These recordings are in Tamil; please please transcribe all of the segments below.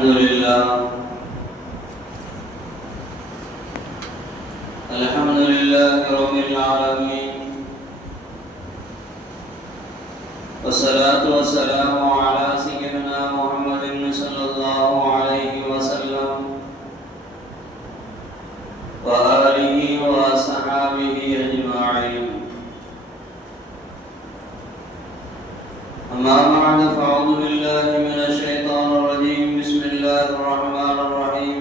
الحمد لله رب العالمين، والصلاة والسلام على سيدنا محمد صلى الله عليه وسلم وآله وصحابه أجمعين. أما بعد، فأعوذ بالله من الشيطان الرجيم. بسم الله الرحمن الرحيم.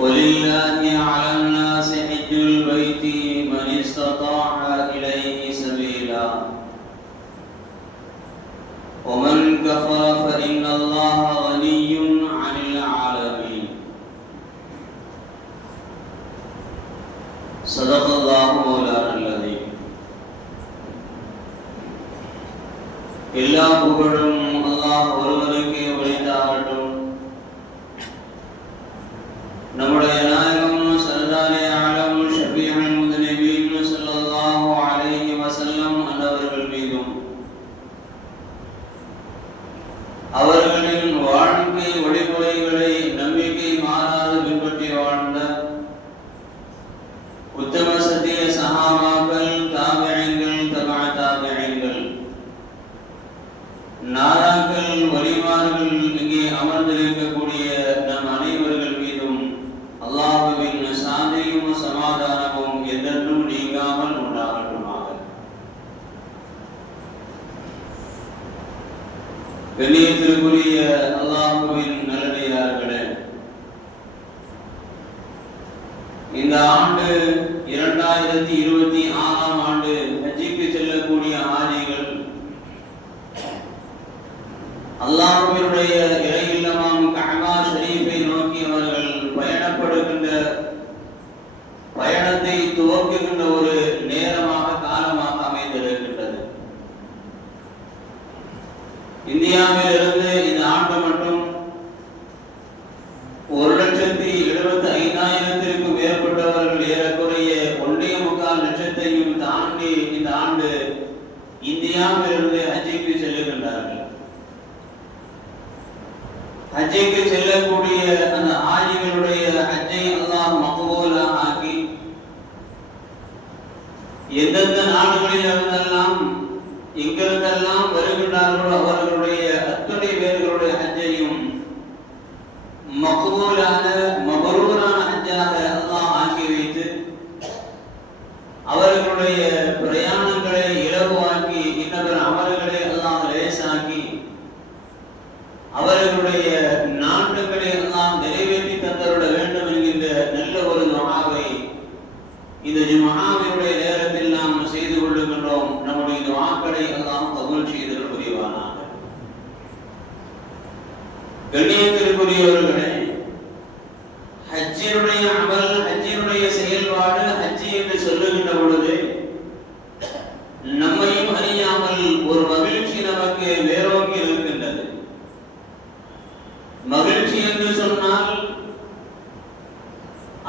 ولله على الناس حج البيت من استطاع إليه سبيلا ومن كفر فإن الله غني عن العالمين. صدق الله مولانا العظيم. எல்லா புகழும் அல்லாஹ் ஒருவனுக்கே உரித்தாகட்டும். நம்முடைய நாயகம் சர்தாரே ஆலம் ஷபீஉல் முத்னிபீன் ஸல்லல்லாஹு அலைஹி வஸல்லம் அன்னவர்கள் மீதும் அவர்களின் வாழ்க்கை வழிமுறைகளை நம்பிக்கை மாறாது பின்பற்றி வாழ்ந்த உத்தம சத்திய சஹாபாக்கள், தாபிஈன்கள், தபஅ தாபிஈன்கள், நாதாக்கள், வலிமார்கள், இங்கே அமர்ந்திருக்கக்கூடிய நம் அனைவர்கள் மீதும் அல்லாஹ்வின் சாந்தியும் சமாதானமும் என்றென்றும் நீங்காமல் உண்டாகட்டுமாக. கண்ணியத்திற்குரிய அல்லாஹ்வின் நல்லடியார்களே, இந்த ஆண்டு 2026 ஆண்டு ஹஜ்ஜுக்கு செல்லக்கூடிய ஆஜிகள் அல்லாஹ்வினுடைய இறை இல்லமாம் கஅபா ஷரீஃபை நோக்கி அவர்கள் பயணப்படுகின்ற பயணத்தை துவக்குகின்ற ஒரு நேரமாக, காலமாக அமைந்திருக்கின்றது. இந்தியாவிலிருந்து இந்த ஆண்டு மட்டும் 1,75,000 மேற்பட்டவர்கள் ஏறக்குறைய 1.25 லட்சத்தையும் தாண்டி இந்த ஆண்டு இந்தியாவிலிருந்து ஹஜ்ஜுக்கு செல்லுகின்றார்கள். ஹஜ்ஜுக்கு செல்லக்கூடிய அந்த ஆஜிகளுடைய ஹஜ்ஜை அல்லாஹ் மக்பூலா ஆக்கி எந்தெந்த நாடுகளில் இருந்தெல்லாம் எங்கிருந்தெல்லாம் வருகின்றார்களோ அவர்களுடைய அத்துணை பேர்களுடைய ஹஜ்ஜையும் மக்பூலான மபரூரான ஹஜ்ஜாக அல்லாஹ் ஆக்கி வைத்து அவர்களுடைய பிரயாணங்களை இலகுவாக்கி இன்னொரு அமல்களை அல்லாஹ் லேசாக்கி அவர்களுடைய நாட்டுகளை எல்லாம் நிறைவேற்றி தந்தருட வேண்டும் என்கின்ற நல்ல ஒரு துஆவை இந்த ஜும்ஆவினுடைய நேரத்தில் நாம் செய்து கொள்ளுகின்றோம். நம்முடைய துஆக்களை எல்லாம் கபூல் செய்தல் புரிவானாக. கண்ணியத்திற்குரியவர்களே, ஹஜ்ஜினுடைய அமல், ஹஜ்ஜினுடைய செயல்பாடு, ஹஜ்ஜி என்று சொல்லுகின்ற பொழுது நம்மையும் அறியாமல் ஒரு மகிழ்ச்சி நமக்கு வேரோங்கி இருக்கின்றது. மகிழ்ச்சி என்று சொன்னால்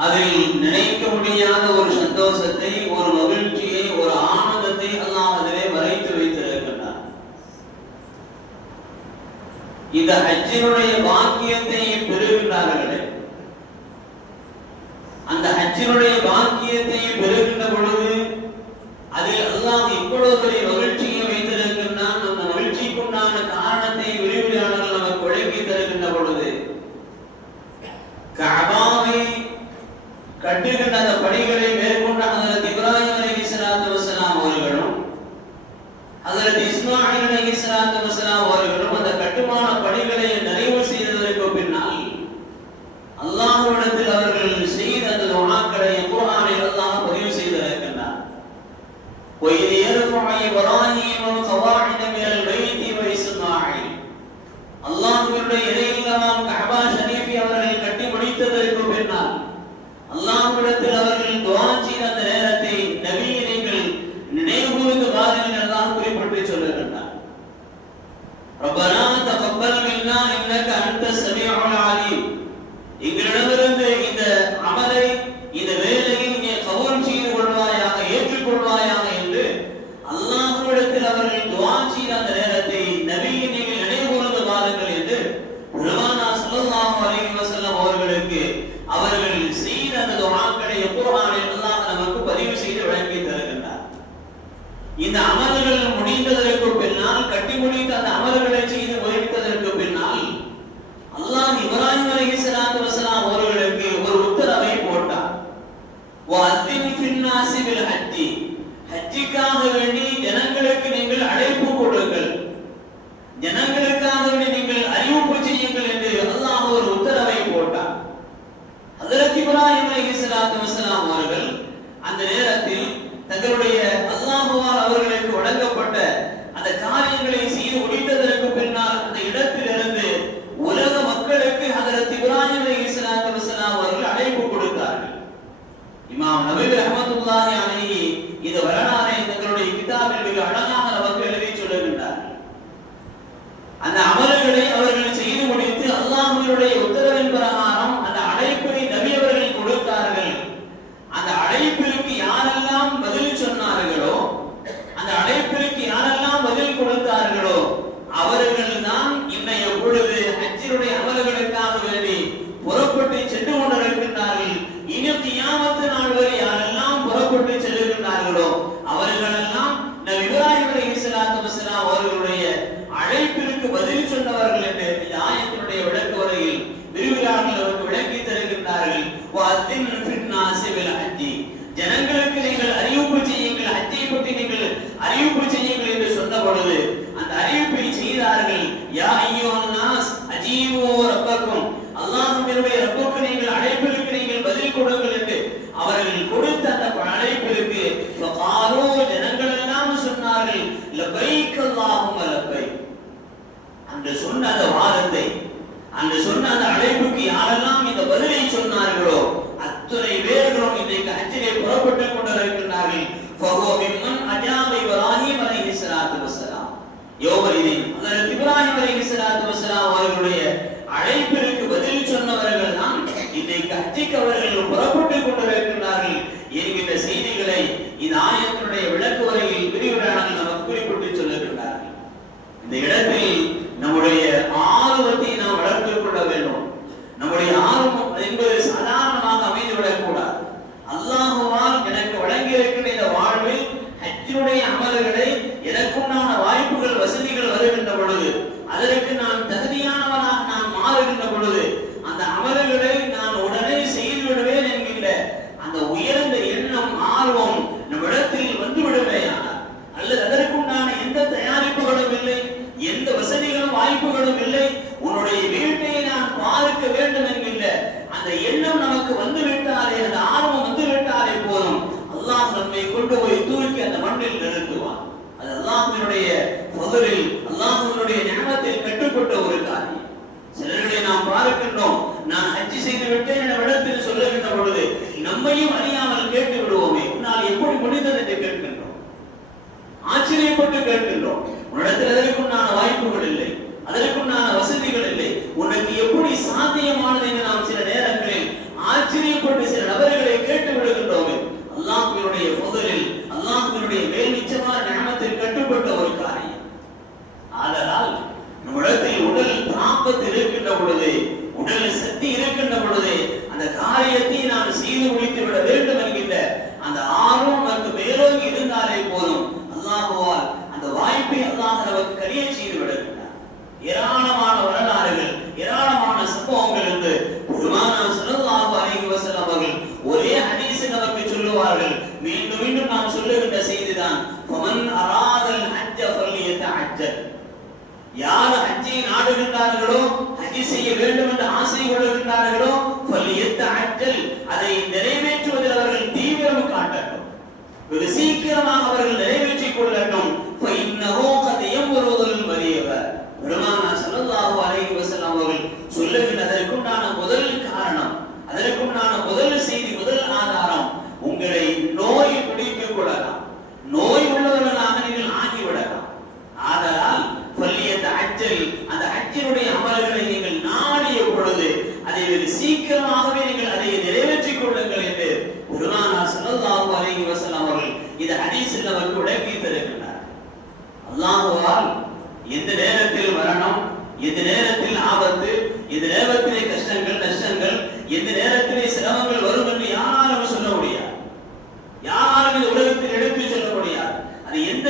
அதில் நினைக்க முடியாத ஒரு சந்தோஷத்தை, ஒரு மகிழ்ச்சியை, ஒரு ஆனந்தத்தை அல்லாஹ் அதிலே மறைத்து வைத்திருக்கின்றார். இந்த ஹஜ்ஜினுடைய பாக்கியத்தை பெறுகின்றார்களே, அந்த ஹஜ்ஜினுடைய பாக்கியத்தை பெறுகின்ற பொழுது அதில் அல்லாஹ் இவ்வளவு பெரிய மகிழ்ச்சியை வைத்திருக்கின்றான். அந்த மகிழ்ச்சிக்குண்டான காரணத்தை விரிவுரையாளர்கள் நமக்கு விளக்கி தருகின்ற பொழுது கஅபாவை கட்டுகின்ற அந்த பணிகளை மேற்கொண்ட ஹஜ்ரத் இப்ராஹிம் அலைஹிஸ்ஸலாத்து வஸ்ஸலாம் அவர்களும் ஹஜ்ரத் இஸ்மாயில் அலைஹிஸ்ஸலாத்து வஸ்ஸலாம் அவர்களும் அந்த கட்டுமான பணிகளை நிறைவு செய்ததற்கு பின்னால் அல்லாஹ்விடத்தில் அவர்கள் செய்த அந்த துஆக்களை குர்ஆனில் அல்லாஹ் பதிவு செய்திருக்கின்றார். وَإِذْ يَرْفَعُ إِبْرَاهِيمُ الْقَوَاعِدَ مِنَ الْبَيْتِ وَإِسْمَاعِيلُ அல்லாஹ்வுடைய இறை இல்லமாம் கஅபா ஷரீஃபை அவர்கள் கட்டி முடித்ததற்கு பின்னால் அல்லாஹ்விடத்தில் அவர்கள் துஆ செய்த அந்த நேரத்தை நபியே நீங்கள் நினைவுகூர்ந்து பாருங்கள் அல்லாஹ் குறிப்பிட்டு சொல்லுகிறார். ரப்பனா தகப்பல் மின்னா இன்னக அன்த ஸமீஉல் அலீம். எங்களிடமிருந்து இந்த அமலை, இந்த வேலையை நீ கபூல் செய்து கொள்வாயாக, ஏற்றுக்கொள்வாயாக என்று அல்லாஹ்விடத்தில் அவர்கள் துஆ செய்த அந்த நேரத்தை நபியே நீங்கள் நினைவுகூர்ந்து இந்த அமல்கள் முடிந்ததற்கு பின்னால், கட்டி முடித்த அந்த அமல்களை செய்து முடித்ததற்கு பின்னால் அல்லாஹ் இப்ராஹிம் அலைஹிஸ்ஸலாத்து வஸலாம் அவர்களுக்கு ஒரு உத்தரவை போட்டார். வஅத்தின் ஃபின்னாஸி பில் ஹஜ்ஜி, ஹஜ்ஜிக்காக வேண்டி ஜனங்களுக்கு நீங்கள் அழைப்பு கொடுங்கள், ஜனங்களுக்காக வேண்டி நீங்கள் அறிவிப்பு செய்யுங்கள் என்று அல்லாஹ் ஒரு உத்தரவை போட்டார். ஹஜ்ரத் இப்ராஹிம் அலைஹிஸ்ஸலாத்து வஸலாம் அவர்கள் அந்த நேரத்தில் தங்களுடைய அல்லாஹ்வால் அவர்களுக்கு வழங்கப்பட்ட அந்த காரியங்களை செய்து முடித்ததற்கு பின்னால் அந்த இடத்திலிருந்து உலக மக்களுக்கு ஹஜ்ரத் இப்ராஹிம் அலைஹிஸ்ஸலாத்து வஸலாம் அவர்கள் அழைப்பு கொடுத்தார்கள். இமாம் நவவி ரஹ்மத்துல்லாஹி அலைஹி இந்த வரலாறை தங்களுடைய கிதாபில் மிக அழகாக நமக்கு எழுதி சொல்லுகின்றார்கள். அந்த அமல்களை அவர்கள் செய்து முடித்து அல்லாஹ்வுடைய உத்தரவின் பிரகாரம் அந்த அழைப்பை நபி அவர்கள் கொடுத்தார்கள். அந்த அழைப்பிற்கு யாரெல்லாம் பதில் சொன்னார்களோ, அந்த அழைப்பிற்கு யாரெல்லாம் பதில் கொடுத்தார்களோ அவர்கள் தான் இன்றைய பொழுது ஹஜ்ஜினுடைய அமல்களுக்காக வேண்டி புறப்பட்டு சென்று கொண்டிருக்கின்றார்கள். இனி கியாமத் நாள் வரை யாரெல்லாம் புறப்பட்டு செல்லுகின்றார்களோ அவர்களெல்லாம் நபி இப்ராஹிம் அலைஹிஸ்ஸலாத்து வஸலாம் அவர்களுடைய அழைப்பிற்கு பதில் சொன்னவர்கள் என்று இந்த ஆயத்தினுடைய விளக்க உரையில் விரிவுரையாளர்கள் அவருக்கு விளக்கி தருகின்றார்கள். வஅத்தின் ஃபின்னாஸி பில் ஹஜ்ஜி, ஜனங்களுக்கு நீங்கள் அறிவிப்பு செய்யுங்கள், ஹஜ்ஜை பற்றி நீங்கள் அறிவிப்பு செய்யுங்கள் என்று சொன்ன பொழுது அந்த அறிவிப்பை செய்தார்கள். யா அய்யுஹன் நாஸ் அஜீபு ரப்பக்கும், அல்லாஹ்வுடைய ரப்புக்கு நீங்கள் அழைப்பிற்கு நீங்கள் பதில் கொடுங்கள் என்று அவர்கள் கொடுத்த அந்த அழைப்பிற்கு ஃபகாலு, ஜனங்கள் எல்லாம் சொன்னார்கள் லபைக் அல்லாஹும்ம லபைக். அந்த சொன்ன அந்த வாதத்தை, அந்த சொன்ன அந்த அழைப்புக்கு யாரெல்லாம் இந்த பதிலை சொன்னார்களோ அத்தனை பேர்களும் இன்றைக்கு ஹஜ்ஜிலே புறப்பட்டு கொண்டிருக்கிறார்கள். ஃபஹுவ மிம்மன் அஜாப இப்ராஹிம் அலைஹிஸ்ஸலாத்து வஸலாம். யோபரிதீன் ஹஜ்ரத் இப்ராஹிம் அலைஹிஸ்ஸலாத்து வஸலாம் அவர்களுடைய அழைப்பிற்கு பதில் சொன்னவர்கள் தான் இன்றைக்கு ஹஜ்ஜிக்கு அவர்கள் புறப்பட்டு கொண்டிருக்கிறார்கள் என்கின்ற செய்திகளை இந்த ஆயத்தினுடைய விளக்க உரையில் விரிவுரையாளர்கள் நமக்கு குறிப்பிட்டு சொல்லுகின்றார்கள். இந்த இடத்தில் நம்முடைய ஆர்வத்தை நாம் வளர்த்துக் கொள்ள வேண்டும். நம்முடைய ஆர்வம் என்பது சாதாரணமாக அமைந்துவிடக் கூடாது. அல்லாஹ்வால் எனக்கு வழங்கி இருக்கின்ற இந்த வாழ்வில் ஹஜ்ஜினுடைய அமல்களை எனக்குண்டான வாய்ப்புகள் வசதிகள் வருகின்ற பொழுது, அதற்கு நான் தகுதியானவனாக நான் மாறுகின்ற பொழுது அந்த அமல்களை நான் உடனே செய்து விடுவேன் என்கின்ற அந்த உயர்ந்த எண்ணம், ஆர்வம் நம்மிடத்தில் வந்து விடுவேயானால், அல்லது அதற்குண்டான எந்த தயாரிப்புகளும் இல்லை, எந்த வசதிகளும் வாய்ப்புகளும் இல்லை, உன்னுடைய வீட்டை நான் பார்க்க வேண்டும் என்கின்ற அந்த எண்ணம் நமக்கு வந்து விட்டாலே, அந்த ஆர்வம் வந்து விட்டாலே போதும், அல்லாஹ் நம்மை கொண்டு போய் தூக்கி அந்த மண்ணில் நிறுத்துவான். அது அல்லாஹ்வினுடைய ஃபضலில், அல்லாஹ்வினுடைய நிஅமத்தில் கட்டுப்பட்ட ஒரு காரியம். சிலர்களை நாம் பார்க்கின்றோம், நான் ஹஜ் செய்து விட்டேன் என்ற இடத்தில் சொல்லுகின்ற பொழுது நம்மையும் அறியாமல் கேட்டு விடுவோமே, உன்னால் எப்படி முடிந்தது என்று கேட்கின்றோம், ஆச்சரியப்பட்டு கேட்கின்றோம். உன்னிடத்தில் அதற்குண்டான வாய்ப்புகள் இல்லை, அதற்குண்டான வசதிகள் இல்லை, உனக்கு எப்படி சாத்தியமானது என்று நாம் சில நேரங்களில் ஆச்சரியப்பட்டு சில நபர்களை கேட்டு விடுகின்றோமே. அல்லாஹ்வினுடைய ஃபضலில், அல்லாஹ்வினுடைய மேல்நிச்சயமான நிஅமத்தில் கட்டுப்பட்ட ஒரு காரியம். ஆதலால் நம்மிடத்தில் உடல் தாக்கத்து இருக்கின்ற பொழுது, உடல் சக்தி இருக்கின்ற பொழுது அந்த காரியத்தை நான் செய்து முடித்து விட வேண்டும் என்கின்ற அந்த ஆர்வம் நமக்கு மேலோங்கி இருந்தாலே போதும், அல்லாஹ்வால் அந்த வாய்ப்பை அல்லாஹ் நமக்கு கரிய செய்து விடுகின்றார். ஏராளமான வரலாறுகள், ஏராளமான சம்பவங்கள் இருந்து பெருமானார் ஸல்லல்லாஹு அலைஹி வஸல்லம் அவர்கள் ஒரே ஹதீஸை நமக்கு சொல்லுவார்கள். மீண்டும் மீண்டும் நாம் சொல்லுகின்ற செய்திதான், ஃபமன் அராதல் ஹஜ்ஜ ஃபல்யதஅஜ்ஜல். யார் ஹஜ்ஜை நாடுகின்றார்களோ, ஹஜ் செய்ய வேண்டும் என்று ஆசை கொள்கின்றார்களோ, ஃபல்யதஅஜ்ஜல், அதை நிறைவேற்றுவதில் அவர்கள் தீவிரம் காட்டட்டும், வெகு சீக்கிரமாக அவர்கள் நிறைவேற்றிக் கொள்ளட்டும். ஃபஇன்னஹு கத் யம்ருதுல் மரியப. பெருமானார் ஸல்லல்லாஹு அலைஹி வஸல்லம் அவர்கள் சொல்லுகின்றதற்குண்டான முதல் காரணம், அதற்குண்டான முதல் செய்தி, முதல் ஆதாரம், உங்களை நோய் பிடித்துக் கொள்ளலாம், நோய் உள்ளவர்களாக நீங்கள் ஆகிவிடலாம். ஆதலால் ஃபல்யதஅஜ்ஜல், அந்த ஹஜ்ஜினுடைய அமல்களை நீங்கள் நாடிய பொழுது அதை வெகு சீக்கிரமாகவே நீங்கள் அதை நிறைவேற்றிக் கொள்ளுங்கள் என்று பெருமானார் ஸல்லல்லாஹு அலைஹி வஸல்லம் அவர்கள் இந்த ஹதீஸில் நமக்கு விளக்கி தருகின்றார். அல்லாஹ்வால் எந்த நேரத்தில் மரணம், எந்த நேரத்தில் ஆபத்து, எந்த நேரத்திலே கஷ்டங்கள், நஷ்டங்கள், எந்த நேரத்திலே சிரமங்கள் வரும் என்று யாரும் சொல்ல முடியாது, யாரும் இந்த உலகத்தில் எடுத்து சொல்ல முடியாது. அது எந்த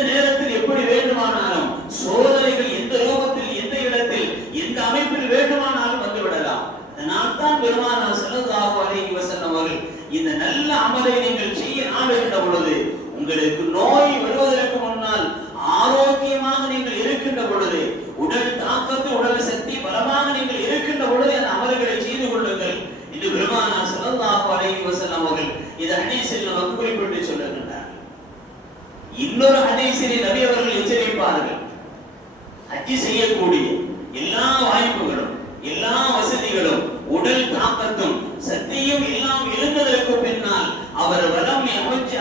ஹதீஸிலே நபி அவர்கள் எச்சரிப்பார்கள், ஹஜ் செய்யக்கூடிய எல்லா வாய்ப்புகளும் எல்லா வசதிகளும் உடல் தாக்கத்தும் சக்தியும் எல்லாம் இருந்ததற்கு பின்னால் அவர் வலம்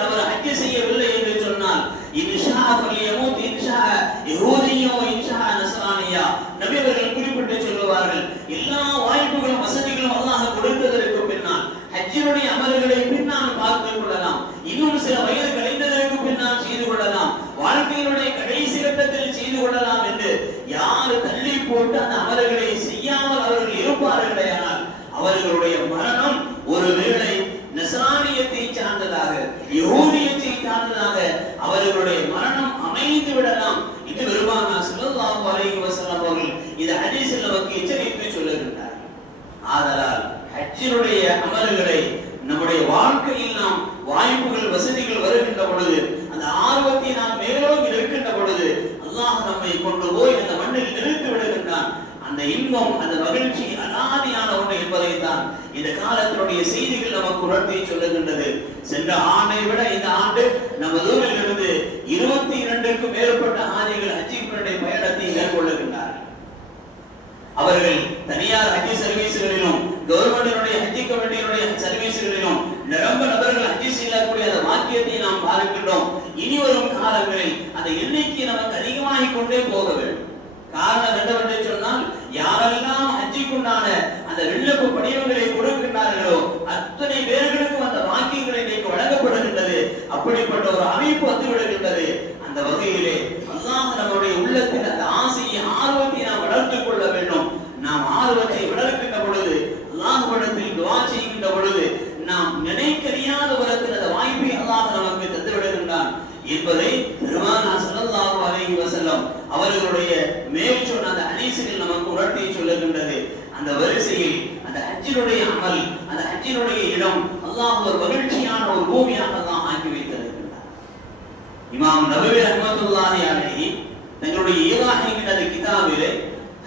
அவர் ஹஜ் செய்யவில்லை என்று சொன்னால் இன்ஷா ஃபல்யமூத் இன்ஷா யஹூதியோ இன்ஷா நஸ்ரானியா நபி அவர்கள் குறிப்பிட்டு சொல்லுவார்கள். எல்லா வாய்ப்புகளும் வசதிகளும் அல்லாஹ் கொடுத்ததற்கு பின்னால் ஹஜ்ஜினுடைய அமல்களை பின்னால் பார்த்துக் கொள்ளலாம், இன்னும் சில வயது கழிந்ததற்கு பின்னால் செய்து கொள்ளலாம், வாழ்க்கையினுடைய கடைசி கட்டத்தில் செய்து கொள்ளலாம் என்று யார் தள்ளி போட்டு அந்த அமல்களை செய்யாமல் அவர்கள் இருப்பார்களே, ஆனால் அவர்களுடைய மரணம் ஒருவேளை நஸ்ரானியத்தை சார்ந்ததாக யஹூதியத்தை சார்ந்ததாக அவர்களுடைய மரணம் அமைந்து விடலாம் என்று பெருமானார் ஸல்லல்லாஹு அலைஹி வஸல்லம் அவர்கள் இந்த ஹதீஸில் நமக்கு எச்சரித்து சொல்லுகின்றார். ஆதலால் ஹஜ்ஜினுடைய அமல்களை நம்முடைய வாழ்க்கையில் நாம் வாய்ப்புகள் வசதிகள் வருகின்ற பொழுது அந்த ஆர்வத்தை நாம் மேலோங்கி இருக்கின்ற பொழுது அல்லாஹ் நம்மை கொண்டு போய் அந்த மண்ணில் நிறுத்தி விடுகின்றான். அந்த இன்பம் அந்த மகிழ்ச்சி அலாதியான ஒன்று என்பதைத்தான் இந்த காலத்தினுடைய செய்திகள் நமக்கு உணர்த்தி சொல்லுகின்றது. சென்ற ஆண்டை விட இந்த ஆண்டு நம்ம ஊரில் இருந்து 22க்கும் மேற்பட்ட ஹாஜிகள் ஹஜ்ஜினுடைய பயணத்தை மேற்கொள்ளுகின்றார்கள். அவர்கள் தனியார் ஹஜ் சர்வீஸ்களிலும் கவர்மெண்டினுடைய ஹஜ் கமிட்டியினுடைய சர்வீஸ்களிலும் நிரம்ப நபர்கள் ஹஜ் செய்யக்கூடிய அந்த வாக்கியத்தை நாம் பார்க்கின்றோம். இனி வரும் காலங்களில் அந்த எண்ணிக்கை நமக்கு அதிகமாகிக் கொண்டே போக வேண்டும். காரணம் என்னவென்று சொன்னால், யாரெல்லாம் ஹஜ்ஜிக்குண்டான அந்த விண்ணப்ப படிவங்களை கொடுக்கின்றார்களோ அத்தனை பேர்களுக்கும் அந்த வாக்கியங்கள் இன்றைக்கு வழங்கப்படுகின்றது. அப்படிப்பட்ட ஒரு அமைப்பு வந்து விடுகின்றது. அந்த வகையிலே அல்லாஹ் நம்முடைய உள்ளத்தின் அந்த ஆசையை ஆர்வத்தை நாம் வளர்த்துக் கொள்ள வேண்டும். நாம் ஆர்வத்தை வளர்க்கின்ற பொழுது அல்லாஹ்விடத்தில் துஆ செய்கின்ற பொழுது நாம் நினைக்கறியாத உலகத்தில் அந்த வாய்ப்பை அல்லாஹ் நமக்கு தந்து விடுகின்றான் என்பதை பெருமானார் ஸல்லல்லாஹு அலைஹி வஸல்லம் அவர்களுடைய மேல் சொன்ன அந்த ஹதீஸில் நமக்கு உணர்த்தி சொல்லுகின்றது. அந்த வரிசையில் அந்த ஹஜ்ஜினுடைய அமல், அந்த ஹஜ்ஜினுடைய இடம் அல்லாஹ் ஒரு மகிழ்ச்சியான ஒரு பூமியாக அல்லாஹ் ஆக்கி வைத்திருக்கின்றார். இமாம் நபவி ரஹ்மத்துல்லாஹி அலைஹி தங்களுடைய ஈவாஹ் என்கிற அந்த கிதாபிலே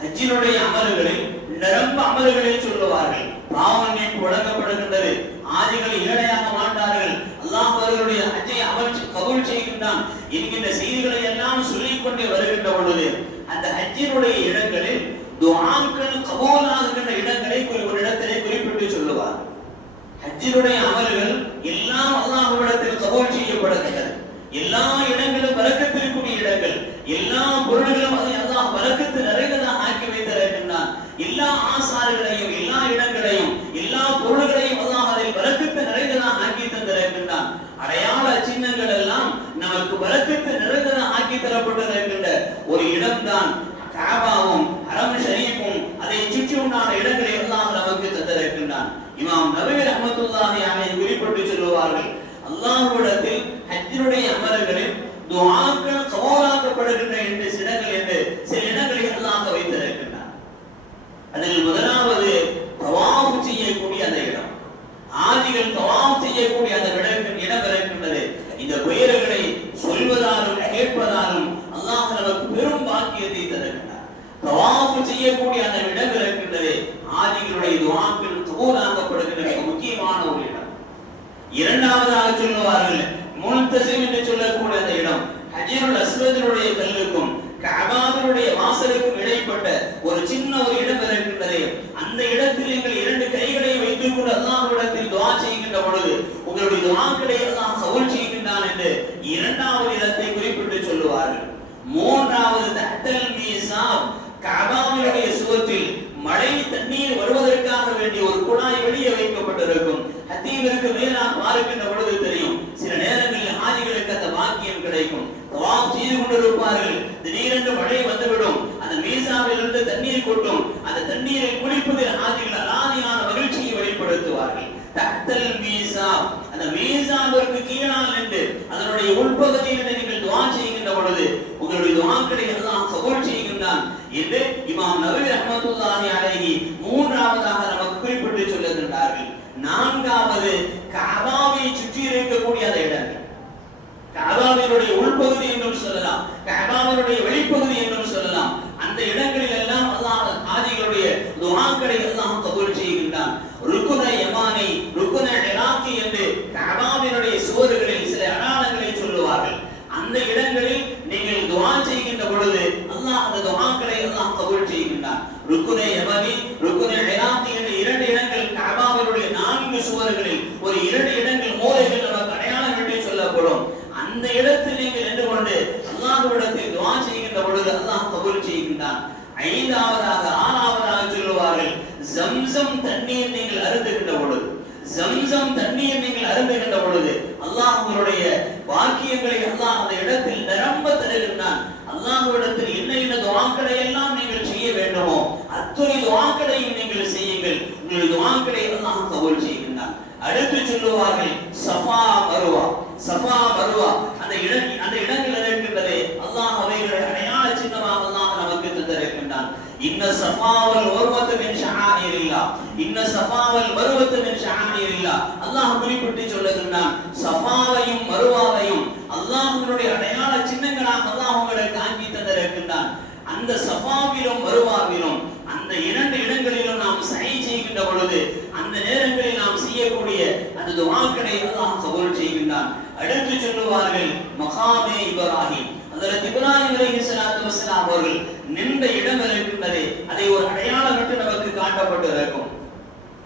ஹஜ்ஜினுடைய அமல்களை நிரம்ப அமல்களை சொல்லுவார்கள். பாவமன்னிப்பு வழங்கப்படுகின்றது, ஆதிகள் ஏழையாக மாட்டார்கள், அல்லாஹ் அவர்களுடைய ஹஜ்ஜை கபூல் செய்கின்றான் என்கின்ற செய்திகளை எல்லாம் சொல்லிக் கொண்டே வருகின்ற பொழுது அந்த ஹஜ்ஜினுடைய இடங்களில் துஆக்கள் கபூல் ஆகின்ற இடங்களை ஒரு இடத்திலே குறிப்பிட்டு சொல்லுவார். ஹஜ்ஜினுடைய அமல்கள் எல்லாம் அல்லாஹ்விடத்தில் கபூல் செய்யப்படுகின்றன. எல்லா இடங்களும் பரக்கத்திற்குரிய இடங்கள், எல்லா பொருள்களும் அதை அல்லாஹ் பரக்கத்து நிறைந்ததாக ஆக்கி வைத்திருக்கின்றான். எல்லா ஆசாறுகளையும் எல்லா இடங்களையும் எல்லா பொருள்களையும் அல்லாஹ் அதில் பரக்கத்து நிறைந்ததாக ஆக்கி தந்திருக்கின்றான். அடையாள சின்னங்கள் எல்லாம் நமக்கு பரக்கத்து நிறைந்ததாக ஆக்கி தரப்பட்டிருக்கின்ற ஒரு இடம்தான் காபாவும் ஹரம் ஷரீஃபும் அதை சுற்றி உண்டான இடங்களை அல்லாஹ் நமக்கு தந்திருக்கின்றான். இமாம் நபவி ரஹ்மத்துல்லாஹி அலைஹி குறிப்பிட்டு சொல்லுவார்கள், அல்லாஹ்விடத்தில் ஹஜ்ஜினுடைய அமல்களில் துஆக்கள் கபூலாக்கப்படுகின்ற இடங்கள் என்று சில இடங்களை அல்லாஹ் வைத்திருக்கின்றார். அதில் முதலாவது தவாஃப் செய்யக்கூடிய அந்த இடம், ஆதிகள் தவாஃப் செய்யக்கூடிய அந்த இடம் இருக்கின்றது. இந்த பெயர்களை சொல்வதாலும் கேட்பதாலும் அல்லாஹ் நமக்கு பெரும் பாக்கியத்தை தருகின்றார். தவாஃப் செய்யக்கூடிய அந்த இடம் இருக்கின்றது, ஆதிகளுடைய துஆக்கள் கபூலாக்கப்படுகின்ற முக்கியமான ஒரு இடம். இரண்டாவதாக சொல்லுவார்கள் முல்தஸிம் என்று சொல்லக்கூடிய அந்த இடம், ஹஜ்ருல் அஸ்வதினுடைய கல்லுக்கும் கஅபாவினுடைய வாசலுக்கும் இடைப்பட்ட ஒரு சின்ன ஒரு இடம் இருக்கின்றது. அந்த இடத்தில் நீங்கள் இரண்டு கைகளை வைத்துக் கொண்டு அல்லாஹ்விடத்தில் துஆ செய்கின்ற பொழுது உங்களுடைய துஆக்களை அல்லாஹ் கபூல் செய்கின்றான் என்று இரண்டாவது இடத்தை குறிப்பிட்டு சொல்லுவார்கள். மூன்றாவது தஹ்தல் மீசாப், கஅபாவினுடைய சுவற்றில் மழை தண்ணீர் வருவதற்காக வேண்டிய ஒரு குழாய் வெளியே வைக்கப்பட்டிருக்கும். ஹத்தீமிற்கு மேலாக பார்க்கின்ற பொழுது தெரியும், சில நேரங்களில் ஹாஜிகளுக்கு அந்த பாக்கியம் கிடைக்கும். தவாஃப் செய்து கொண்டிருப்பார்கள், திடீரென்று மழை வந்துவிடும், அந்த மீசாவில் இருந்து தண்ணீர் கொட்டும். அந்த தண்ணீரை குடிப்பதில் ஹாஜிகள் அலாதியான மகிழ்ச்சியை வெளிப்படுத்துவார்கள். தஹ்தல் மீசாப், அந்த மீசாவிற்கு கீழால் நின்று அதனுடைய உள்பகுதியில் நீங்கள் துஆ செய்கின்ற பொழுது உங்களுடைய துஆக்களை அல்லாஹ் கபூல் செய்கின்றான் என்று இமாம் நபவி ரஹ்மத்துல்லாஹி அலைஹி மூன்றாவதாக நமக்கு குறிப்பிட்டு சொல்லுகின்றார்கள். நான்காவது கஅபாவை சுற்றி இருக்கக்கூடிய அந்த இடங்கள், கஅபாவினுடைய உள்பகுதி என்றும் சொல்லலாம், கஅபாவினுடைய வெளிப்பகுதி என்றும் சொல்லலாம். அந்த இடங்களில் எல்லாம் அல்லாஹ் ஹாஜிகளுடைய துஆக்களை அல்லாஹ் கபூல் செய்கின்றான். ருக்குன யமானி, ருக்குன இராக்கி என்று கஅபாவினுடைய சுவர்களில் சில அடையாளங்களை சொல்லுவார்கள். அந்த இடங்களில் அல்லாஹ்விடத்தில் துஆ செய்கின்ற பொழுது அல்லாஹ் கபூல் செய்கின்றான். ஐந்தாவதாக ஆறாவதாக சொல்லுவார்கள், ஜம்சம் தண்ணீர் நீங்கள் அருந்துகின்ற பொழுது, ஜம்சம் தண்ணீர் நீங்கள் அருந்துகின்ற பொழுது அல்லாஹ் உங்களுடைய வாக்கியங்களை அல்லாஹ் அந்த இடத்தில் நிரம்ப தருகின்றான். அல்லாஹ்விடத்தில் என்ன துஆக்களை எல்லாம் நீங்கள் செய்ய வேண்டுமோ அத்தனை துஆக்களையும் நீங்கள் செய்யுங்கள், உங்களுடைய துஆக்களை அல்லாஹ் கபூல் செய்கின்றான். அடுத்து சொல்லுவார்கள் சஃபா மருவா. சஃபா மருவா அந்த இடங்கள் இருக்கின்றதே அல்லாஹ் அவைகளை அடையாள சின்னமாக அல்லாஹ் நமக்கு தந்திருக்கின்றான். இன்ன சஃபாவல் மருவத மின் ஷஆயிரில்லாஹ், இன்ன சஃபாவல் மருவத மின் ஷஆயிரில்லாஹ். அல்லாஹ் குறிப்பிட்டு சொல்லுகின்றான், சஃபாவையும் மருவாவையும் அல்லாஹ்வுடைய அடையாள சின்னங்களாக அல்லாஹ் உங்களுக்கு ஆக்கி தந்திருக்கின்றான். அந்த சஃபாவிலும் மருவாவிலும் அந்த இரண்டு இடங்களிலும் நாம் சை செய்கின்ற பொழுது அந்த நேரங்களில் நாம் செய்யக்கூடிய அந்த துஆக்களை அல்லாஹ் கபூல் செய்கின்றான். அடுத்து சொல்லுவார்கள் மகாமே இப்ராஹிம். ஹஜ்ரத் இப்ராஹிம் அலைஹிஸ்ஸலாத்து வஸ்ஸலாம் அவர்கள் நின்ற இடம் இருக்கின்றதே அதை ஒரு அடையாளமிட்டு நமக்கு காட்டப்பட்டு இருக்கும்.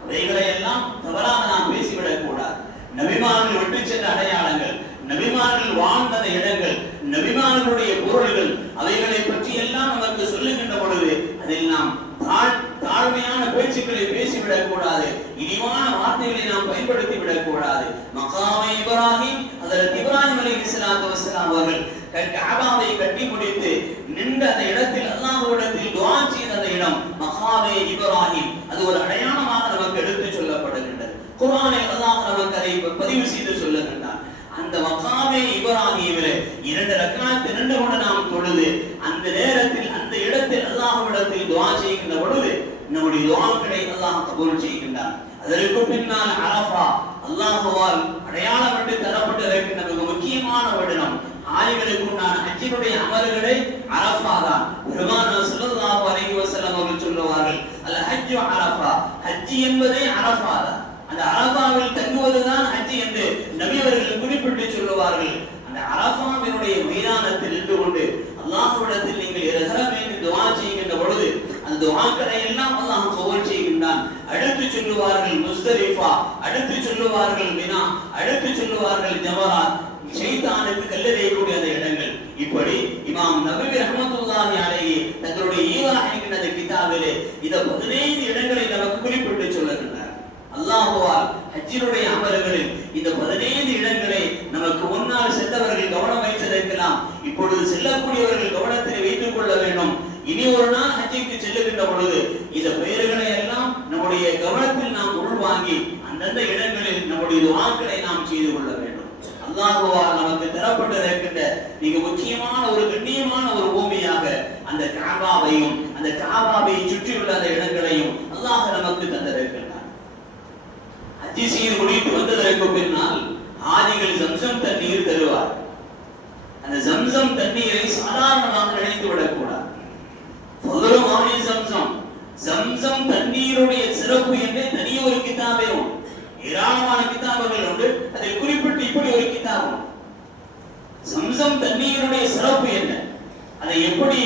அவைகளை எல்லாம் தவறாக நாம் பேசிவிடக் கூடாது. நபிமார்கள் விட்டு சென்ற அடையாளங்கள், நபிமார்கள் வாழ்ந்த இடங்கள், நபிமார்களுடைய பொருள்கள், அவைகளை பற்றி எல்லாம் நமக்கு சொல்லுகின்ற பொழுது அதில் நாம் தாழ்மையான பேச்சுக்களை பேசிவிடக் கூடாது, இனிவான வார்த்தைகளை நாம் பயன்படுத்தி விடக் கூடாது. மகாமே இப்ராஹிம், ஹஜ்ரத் இப்ராஹிம் அலைஹிஸ்ஸலாத்து வஸ்ஸலாம் அவர்கள் கஅபாவை கட்டி முடித்து நின்ற அந்த இடத்தில் அல்லாஹ்விடத்தில் துஆ செய்த அந்த இடம் மகாமே இப்ராஹிம். அது ஒரு அடையாளமாக நமக்கு எடுத்து சொல்லப்படுகின்றது. குர்ஆனில் அல்லாஹ் நமக்கு அதை பதிவு செய்து சொல்லுகின்றான். அந்த மகாமே இப்ராஹிமிலே 2 ரக்அத் நின்று கொண்டு நாம் தொழுது அந்த நேரத்தில் அந்த இடத்தில் அல்லாஹ்விடத்தில் துஆ செய்கின்ற பொழுது நம்முடைய துஆக்களை அல்லாஹ் கபூல் செய்கின்றான். அதற்கு பின்னால் அரஃபா அல்லாஹ்வால் அடையாளமிட்டு தரப்பட்டு இருக்கின்ற மிக முக்கியமான வருடம். ஆய்களுக்கு உண்டான ஹஜ்ஜினுடைய அமல்களை அரஃபா தான். பெருமானார் ஸல்லல்லாஹு அலைஹி வஸல்லம் அவர்கள் சொல்லுவார்கள், அல் ஹஜ்ஜு அரஃபா, ஹஜ் என்பதே அரஃபா தான். அந்த அரஃபாவில் தங்குவதுதான் ஹஜ் என்று நபி அவர்கள் குறிப்பிட்டு சொல்லுவார்கள். அந்த அரஃபாவினுடைய மைதானத்தில் நின்று கொண்டு அல்லாஹ்விடத்தில் நீங்கள் இரஹமேன் துஆ செய்கின்ற பொழுது அந்த துஆக்களை எல்லாம் அல்லாஹ் கபூல் செய்கின்றான். அடுத்து சொல்லுவார்கள் முஸ்தலிஃபா, அடுத்து சொல்லுவார்கள் மினா, அடுத்து சொல்லுவார்கள் ஜமராத், ஷைத்தானுக்கு கல்லெறியக்கூடிய அந்த இடங்கள். இப்படி இமாம் நபவி ரஹ்மத்துல்லாஹி அலைஹி தங்களுடைய ஈவா என்கிற அந்த கிதாபிலே இந்த 15 இடங்களை நமக்கு குறிப்பிட்டு சொல்லுகின்றார். அல்லாஹ்வால் ஹஜ்ஜினுடைய அமல்களில் இந்த 15 இடங்களை நமக்கு முன்னால் சென்றவர்கள் கவனம் வைத்திருக்கலாம். இப்பொழுது செல்லக்கூடியவர்கள் கவனத்தில் வைத்துக் கொள்ள வேண்டும். இனி ஒரு நாள் ஹஜ்ஜிற்கு செல்லுகின்ற பொழுது இந்த பெயர்களை எல்லாம் நம்முடைய கவனத்தில் நாம் உள்வாங்கி அந்தந்த இடங்களில் நம்முடைய துஆக்களை நாம் செய்து கொள்ள வேண்டும். அல்லாஹ்வால் நமக்கு தரப்பட்டிருக்கின்ற மிக முக்கியமான ஒரு கண்ணியமான ஒரு பூமியாக அந்த கஅபாவையும் அந்த கஅபாவை சுற்றியுள்ள அந்த இடங்களையும் அல்லாஹ் நமக்கு தந்திருக்கின்றார். ஹஜ் செய்து முடித்து வந்ததற்கு பின்னால் ஆதிகள் ஜம்சம் தண்ணீர் தருவார். அந்த ஜம்சம் தண்ணீரை சாதாரணமாக நினைத்து விடக்கூடாது. ஃபதுலுமானி ஜம்சம், ஜம்சம் தண்ணீருடைய சிறப்பு என்று தனி ஒரு கிதாபே உண்டு. ஏராளமான கிதாபுகள் உண்டு. அதில் குறிப்பிட்டு இப்படி ஒரு கிதாபம், ஜம்சம் தண்ணீருடைய சிறப்பு என்ன, அதை எப்படி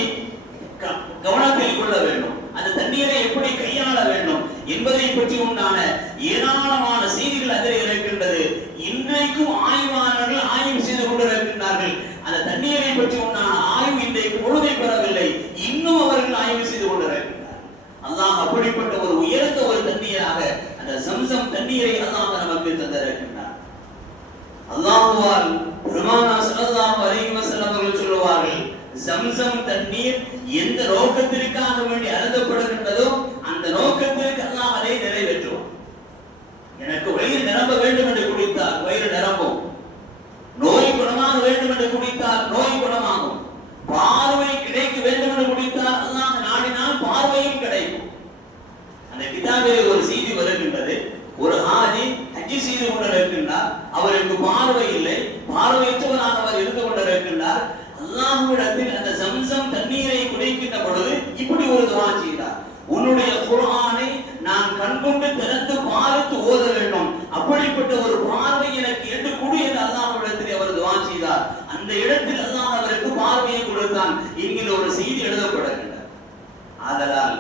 கவனத்தில் கொள்ள வேண்டும், அந்த தண்ணீரை எப்படி கையாள வேண்டும் என்பதை பற்றி உண்டான ஏராளமான செய்திகள் அதில் இருக்கின்றது. இன்றைக்கும் ஆய்வாளர்கள் ஆய்வு செய்து கொண்டிருக்கின்றார்கள். அந்த தண்ணீரை பற்றி உண்டான ஆய்வு இன்றைக்கு பொழுதை பெறவில்லை, இன்னும் அவர்கள் ஆய்வு செய்து கொண்டிருக்கின்றனர். அல்லாஹ் அப்படிப்பட்ட ஒரு உயர்ந்த ஒரு தண்ணீராக அந்த ஜம்சம் தண்ணீரை அல்லாஹ் நமக்கு தந்திருக்கின்றார். அல்லாஹ்வால் பெருமானார் ஸல்லல்லாஹு அலைஹி வஸல்லம் அவர்கள் சொல்லுவார்கள், ஜம்சம் தண்ணீர் எந்த நோக்கத்திற்காக வேண்டி அருந்தப்படுகின்றதோ அந்த நோக்கத்திற்கு அல்லாஹ் அதை நிறைவேற்றுவான். எனக்கு வயிறு நிரம்ப வேண்டும் என்று குடித்தால் வயிறு நிரம்பும், நோய் குணமாக வேண்டும் என்று குடித்தால் நோய் குணமாகும், பார்வை கிடைக்க வேண்டும் என்று குடித்தால் அல்லாஹ் நாடினால் பார்வையும் கிடைக்கும். அந்த கிதாபிலே ஒரு செய்தி வருகின்றது. ஒரு ஹாஜி ஹஜ் செய்து கொண்டிருக்கின்றார். அவருக்கு பார்வை இல்லை, பார்வையற்றவராக அவர் இருந்து கொண்டிருக்கின்றார். அல்லாஹ்விடத்தில் அந்த ஜம்சம் தண்ணீரை குடிக்கின்ற பொழுது இப்படி ஒரு துஆ செய்தார், உன்னுடைய குர்ஆனை நான் கண்கொண்டு திறந்து பார்த்து ஓத வேண்டும், அப்படிப்பட்ட ஒரு பார்வை எனக்கு என்று கொடு என்று அல்லாஹ்விடத்தில் அவர் துஆ செய்தார். அந்த இடத்தில் அல்லாஹ் அவருக்கு பார்வையை கொடுத்தான் என்கிற ஒரு செய்தி எழுதப்படுகின்றது. ஆதலால்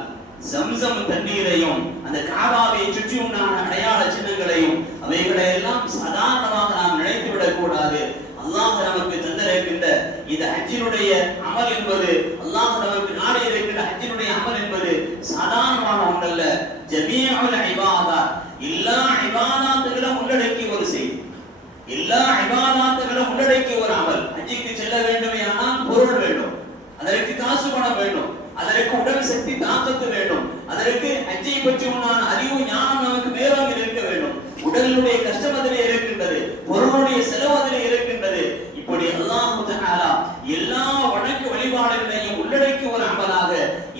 ஜம்சம் தண்ணீரையும் அந்த கஅபாவை சுற்றி உண்டான அடையாள சின்னங்களையும் அவைகளை எல்லாம் சாதாரணமாக நாம் நினைத்து விடக் கூடாது. அல்லாஹ் நமக்கு தந்திருக்கின்ற இந்த ஹஜ் ஹஜ்ஜினுடைய அமல் என்பது அல்லாஹ் நமக்கு நாடி இருக்கின்ற ஹஜ்ஜினுடைய அமல் என்பது சாதாரணமான ஒன்றல்ல. ஜமீஉல் இபாதத், எல்லா இபாதத்துகளும் உள்ளடக்கிய ஒரு செய்தி, எல்லா இபாதத்துகளும் உள்ளடக்கிய ஒரு அமல். ஹஜ்ஜுக்கு செல்ல வேண்டுமேயானால் பொருள் வேண்டும், அதற்கு காசு பணம் வேண்டும், அதற்கு உடல் சக்தி தாக்கத்து வேண்டும், அதற்கு ஹஜ்ஜை பற்றி உண்டான அறிவு ஞானம் நமக்கு மேலோங்கி இருக்க வேண்டும். உடலுடைய கஷ்டம் அதிலே இருக்கின்றது, பொருளுடைய செலவு அதிலே இருக்கின்றது. இப்படி அல்லாஹ் தஆலா எல்லா வணக்க வழிபாடுகளையும் உள்ளடக்கிய ஒரு அமலாக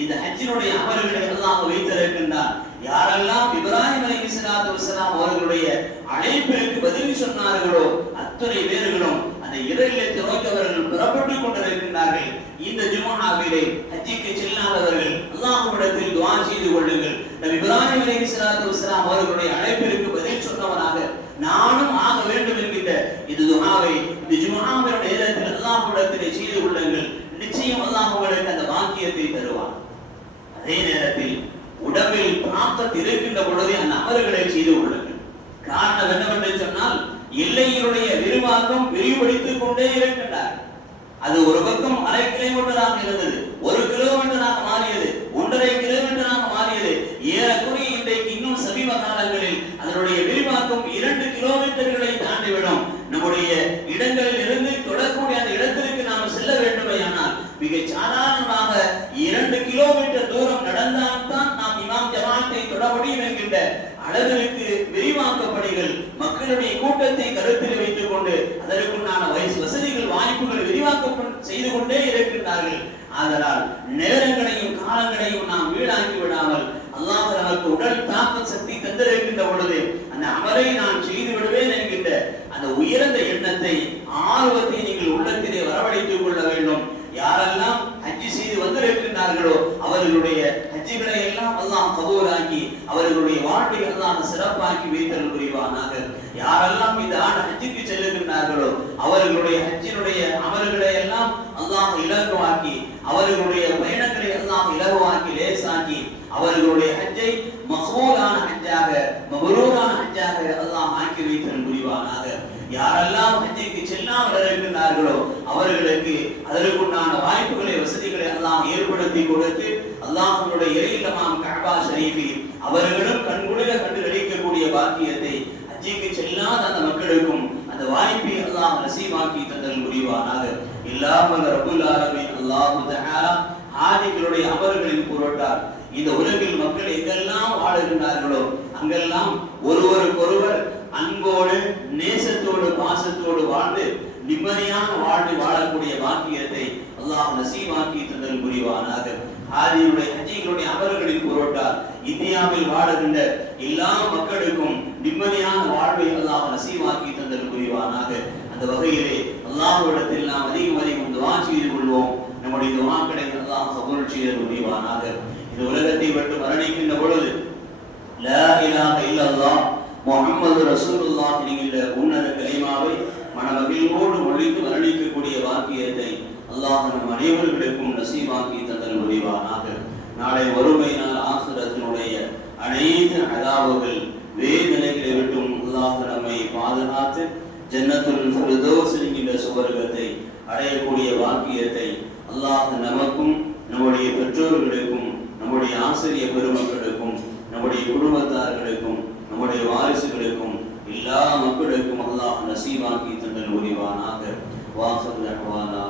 இந்த ஹஜ்ஜினுடைய அமல்களை அல்லாஹ் வைத்திருக்கின்றார். யாரெல்லாம் இப்ராஹிம் அலைஹிஸ்ஸலாத்து வஸலாம் அவர்களுடைய அழைப்பிற்கு பதில் சொன்னார்களோ அத்தனை பேர்களும் அந்த இறையிலத்தை நோக்கி அவர்கள் புறப்பட்டுக் கொண்டிருக்கின்றார்கள். இந்த ஜும்ஆவிலே ஹஜ்ஜுக்கு செல்லாதவர்கள் அல்லாஹ்விடத்தில் துஆ செய்து கொள்ளுங்கள். நபி இப்ராஹிம் அலைஹிஸ்ஸலாத்து வஸலாம் அவர்களுடைய அழைப்பிற்கு பதில் சொன்னவனாக நானும் ஆக வேண்டும் என்கின்ற இந்த துஆவை இந்த ஜும்ஆவின் நேரத்தில் அல்லாஹ்விடத்தில் செய்து கொள்ளுங்கள். நிச்சயம் அல்லாஹ் உங்களுக்கு அந்த பாக்கியத்தை தருவார். அதே நேரத்தில் உடம்பில் தாக்கத் இருக்கின்ற பொழுது அந்த அமல்களை செய்து கொள்ளுங்கள். காரணம் என்னவென்று சொன்னால் எல்லையினுடைய விரிவாக்கம் விரிவடைத்துக் கொண்டே இருக்கின்றார். அது ஒரு பக்கம் 1/2 கிலோமீட்டராக இருந்தது, 1 கிலோமீட்டராக மாறியது, 1.5 கிலோமீட்டராக மாறியது. ஏறக்குறைய இன்றைக்கு இன்னும் சமீப காலங்களில் அதனுடைய விரிவாக்கம் 2 கிலோமீட்டர்களை தாண்டிவிடும். நம்முடைய இடங்களில் இருந்து தொடக்கூடிய அந்த இடத்திற்கு நாம் செல்ல வேண்டுமேயானால் மிக சாதாரணமாக 2 கிலோமீட்டர் தூரம் நடந்தால்தான் நாம் இமாம் ஜமாத்தை தொட முடியும் என்கின்ற அளவிற்கு விரிவாக்க பணிகள் மக்களுடைய கூட்டத்தை கருத்தில் வைத்துக் கொண்டு அதற்குண்டான வசதிகள் வாய்ப்புகள் விரிவாக்க செய்து கொண்டே இருக்கின்றார்கள். ஆதலால் நேரங்களையும் காலங்களையும் நாம் வீணாக்கி விடாமல் அல்லாஹ் நமக்கு உடல் தாக்க சக்தி தந்திருக்கின்ற பொழுது அந்த அமலை நான் செய்து விடுவேன் என்கின்ற அந்த உயர்ந்த எண்ணத்தை ஆர்வத்தை நீங்கள் உள்ளத்திலே வரவழைத்துக் கொள்ள வேண்டும். யாரெல்லாம் ஹஜ்ஜி செய்து வந்திருக்கின்றார்களோ அவர்களுடைய ஹஜ்ஜிகளை எல்லாம் அல்லாஹ் கபூலாக்கி அவர்களுடைய வாழ்வை அல்லாஹ் சிறப்பாக்கி வைத்தல் புரிவானாக. யாரெல்லாம் இந்த ஆண்டு ஹஜ்ஜுக்கு செல்லுகின்றார்களோ அவர்களுடைய ஹஜ்ஜினுடைய அமல்களை எல்லாம் அல்லாஹ் இலகுவாக்கி அவர்களுடைய பயணங்களை எல்லாம் இலகுவாக்கி லேசாக்கி அவர்களுடைய ஹஜ்ஜை மக்பூலான ஹஜ்ஜாக மப்ரூரான ஹஜ்ஜாக அல்லாஹ் ஆக்கி வைத்தல் புரிவானாக. யாரெல்லாம் ஹஜ்ஜுக்கு செல்லாமல் இருக்கின்றார்களோ அவர்களுக்கு அதற்குண்டான வாய்ப்புகளை வசதிகளை எல்லாம் ஏற்படுத்தி கொடுத்து அல்லாஹ்வுடைய இறையில்லமாம் கஅபா ஷரீஃபில் அவர்களும் கண்குளிர கண்டு கிடைக்கக்கூடிய பாக்கியத்தை ஹஜ்ஜுக்கு செல்லாத அந்த மக்களுக்கும் அந்த வாய்ப்பை அல்லாஹ் நசீபாக்கி தந்தல் புரிவானாக. இல்லாமல் ரப்புல் ஆலமீன் அல்லாஹ் தஆலா ஹாஜிகளுடைய அமல்களின் பொருட்டால் இந்த உலகில் மக்கள் எங்கெல்லாம் வாழுகின்றார்களோ அங்கெல்லாம் ஒருவருக்கொருவர் அன்போடு நேசத்தோடு பாசத்தோடு வாழ்ந்து நிம்மதியான வாழ்வை வாழக்கூடிய பாக்கியத்தை அல்லாஹ் நசீபாக்கி தந்தல் புரிவானாக. ஹஜ்ஜிகளுடைய அமல்களின் பொருட்டால் இந்தியாவில் வாழுகின்ற எல்லா மக்களுக்கும் நிம்மதியான வாழ்வை அல்லாஹ் நசீபாக்கி தந்தல் புரிவானாக. அந்த வகையிலே அல்லாஹ்விடத்தில் நாம் அதிகம் துஆ செய்து கொள்வோம். நம்முடைய துஆக்களை அல்லாஹ் கபூல் செய்து புரிவானாக. இந்த உலகத்தை விட்டு மரணிக்கின்ற பொழுது லா இலாஹ இல்லல்லாஹ் முஹம்மது ரசூலுல்லாஹ் என்கிற உன்னத கலிமாவை மனமகிழ்வோடு மொழிந்து மரணிக்கக்கூடிய வாக்கியத்தை அல்லாஹ் நம் அனைவர்களுக்கும் நசீபாக்கி தந்தல் புரிவானாக. நாளை வறுமை நாள் ஆখিরাத்தினுடைய அனைத்து அதாவுகள் வேதனைகளை விட்டும் அல்லாஹ் நம்மை பாதுகாத்து ஜன்னத்துல் ஃபிர்தௌஸ் என்கிற சுவர்க்கத்தை அடையக்கூடிய வாக்கியத்தை அல்லாஹ் நமக்கும் நம்முடைய பெற்றோர்களுக்கும் நம்முடைய ஆசிரியர் பெருமக்களுக்கும் நம்முடைய குடும்பத்தார்களுக்கும் நம்முடைய வாரிசுகளுக்கும் எல்லா மக்களுக்கும் அல்லாஹ் நசீபாக்கி தந்தல் புரிவானாக. வாஹிர் தஅவானா